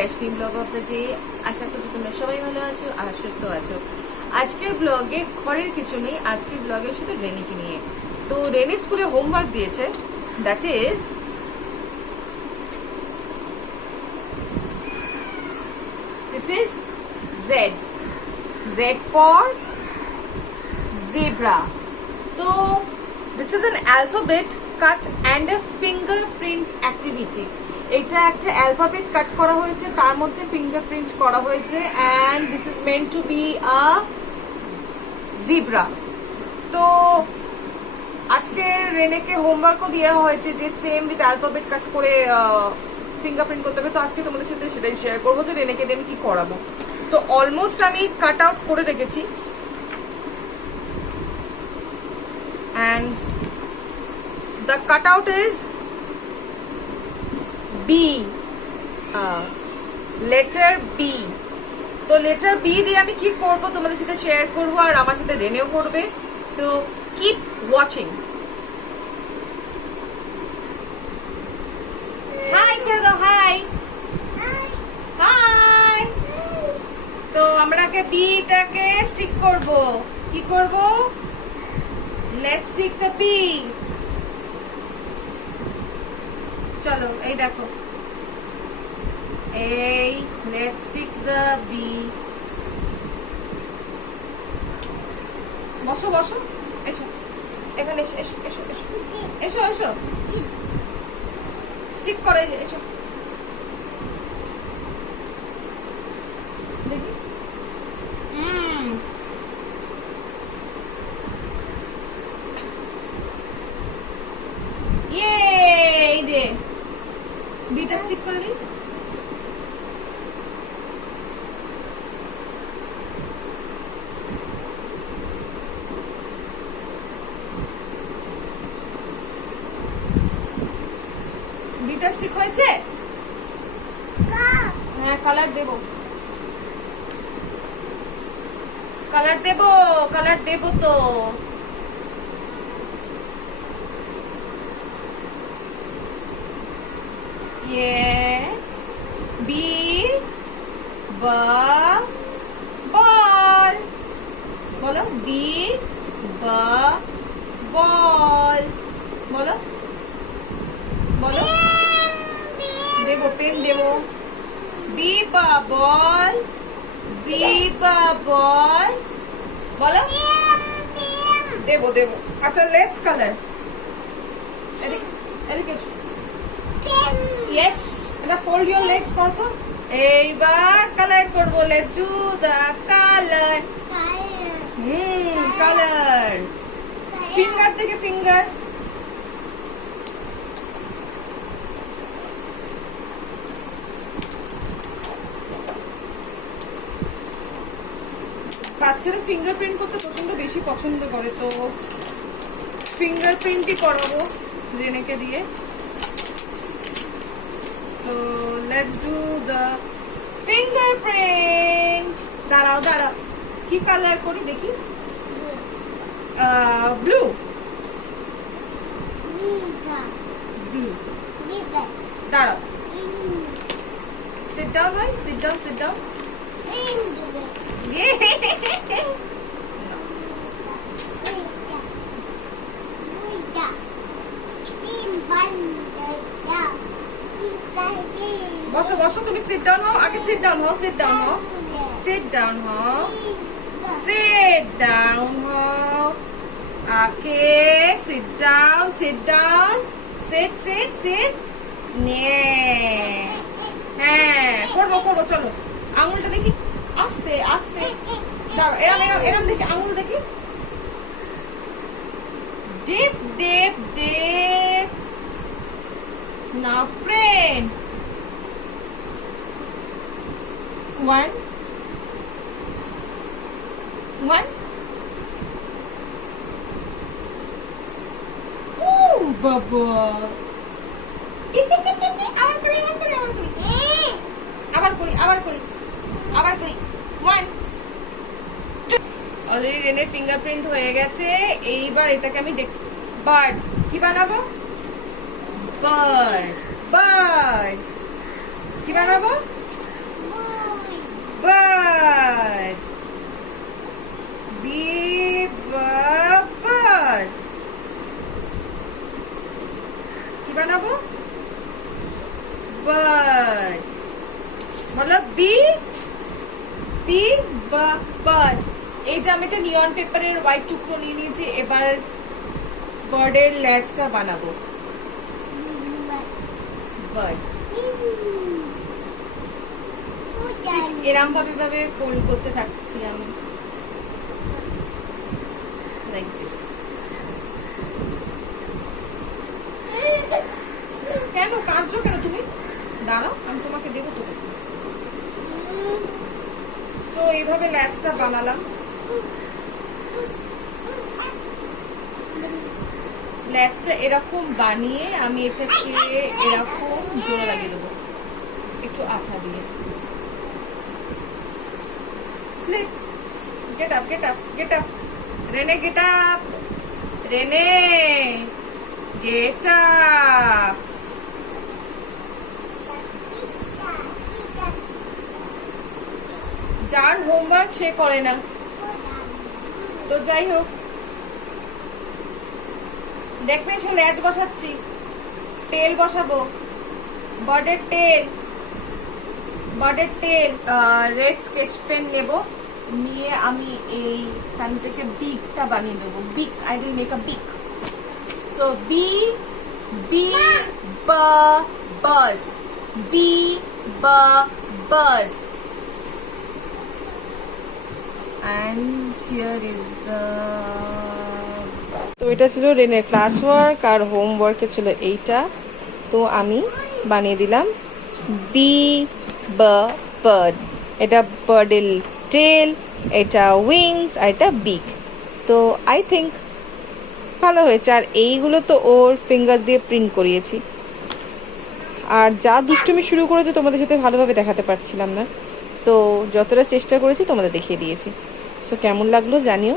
Freshly blog of the day. আশা করি তোমরা সবাই ভালো আছো আর সুস্থ আছো। আজকের ব্লগে ঘরের কিছু নেই, আজকের ব্লগে শুধু রেনিকে নিয়ে। তো রেনি স্কুলে হোমওয়ার্ক দিয়েছে, that is this is Z, Z for zebra. তো this is an alphabet cut and a fingerprint activity. এটা একটা অ্যালফাবেট কাট করা হয়েছে, তার মধ্যে ফিঙ্গারপ্রিন্ট করা হয়েছে, and this is meant to be a zebra. তো আজকে রেনেকে হোমওয়ার্কও দেওয়া হয়েছে যে সেম উইথ অ্যালফাবেট কাট করে ফিঙ্গারপ্রিন্ট করতে হবে। তো আজকে তোমাদের সাথে সেটাই শেয়ার করবো যে রেনেকে দিয়ে আমি কি করাবো। তো অলমোস্ট আমি কাট আউট করে রেখেছি, and the cutout is B, letter B. তো letter B দিয়ে আমি কি করব তোমাদের সাথে শেয়ার করব, আর আমার সাথে রেনেও করবে। So keep watching. হাই করে দাও, হাই হাই। তো আমরা আগে B টাকে স্টিক করব। কি করব? Let's stick the B. চলো এই দেখো, এই let's stick the B. বসো বসো, এসো এখানে, এসো এসো এসো এসো এসো এসো, স্টিক করে এসো। দেখি এই দে বিটা স্টিক করে দিই। বিটা স্টিক হয়েছে? হ্যাঁ, কালার দেব, কালার দেব, কালার দেব। তো yes, B, ball, বলো B, ball, বলো বলো, দেবো, পেন দেবো। B ball, B ball, বলো দেবো দেবো। আচ্ছা, লেটস কালার। এদিকে এদিকে এসো। Yes, and fold your legs for the. এইবার কালার করব। Let's do the color. Colour. Finger থেকে ফিঙ্গার। বাচ্চারা ফিঙ্গারপ্রিন্ট করতে বেশি পছন্দ করে, তো ফিঙ্গারপ্রিন্টই করাবো রেনেকে দিয়ে। So let's do the fingerprint. দাঁড়াও দাঁড়াও, কি কালার করি দেখি। Blue, blue. দাঁড়াও, sit down ভাই, sit down, sit down. বসো বসো, তুমি সিট ডাউন হও আগে, সিট ডাউন হও, সিট ডাউন হও, সিট ডাউন হও, সিট ডাউন হও আগে, sit down, sit down, sit sit sit নে। হ্যাঁ, করবো করবো, চলো। আঙুলটা দেখি, আস্তে আস্তে, দাঁড়াও, এরম এরম এরম দেখি, আঙুল দেখি। Deep deep deep. Now print. 1, 1. Oh, Baba. আবার করি, আবার করি, আবার করি, আবার করি, আবার করি, আবার করি। 1, 2. অলরেডি রেনের ফিঙ্গারপ্রিন্ট হয়ে গেছে। এইবার এটাকে আমি বার্ড কি বানাবো? Bird, bird. কি বানাবো? bird. B, bird. কি বানাবো? bird. বলো বি, বি, bird. এই যে আমি একটা নিয়ন পেপারের হোয়াইট টুকরো নিয়ে নিয়েছি, এবার বার্ডের লেজটা বানাবো। বার্ড এরম ভাবে ফোল্ড করতে থাকছি আমি, লাইক দিস। কেন কাঁদছো কেন তুমি? দাঁড়াও, আমি তোমাকে দেবো তো। সো এইভাবে লেজটা বানালাম। লেজটা এরকম বানিয়ে আমি এটাকে এরকম জোড়া লাগিয়ে দেবো একটু আঠা দিয়ে। Sleep, get up, get up, get up, রেনে গেট আপ, রেনে গেট আপ। যার হোমওয়ার্ক সে করে না, তো যাই হোক দেখবে এসে লেজ বসাচ্ছি, টেল বসাবো, বার্ডের টেল, বার্ডের টেল। রেড স্কেচ পেন নেব, নিয়ে আমি এইখান থেকে বিকটা বানিয়ে দেবো। বিক, I will make a beak. So B, B, bird, B, bird, and here is the, তো এটা ছিল রেনের ক্লাস ওয়ার্ক আর হোমওয়ার্কে ছিল এইটা। তো আমি বানিয়ে দিলাম বি, বার্ড, এটা বার্ডের টেল, এটা উইংস, আর এটা বিক। তো আই থিঙ্ক ভালো হয়েছে। আর এইগুলো তো ওর ফিঙ্গার দিয়ে প্রিন্ট করিয়েছি। আর যা দুষ্টুমি শুরু করেছে তোমাদের সাথে ভালোভাবে দেখাতে পারছিলাম না, তো যতটা চেষ্টা করেছি তোমাদের দেখিয়ে দিয়েছি। সো কেমন লাগলো জানিও।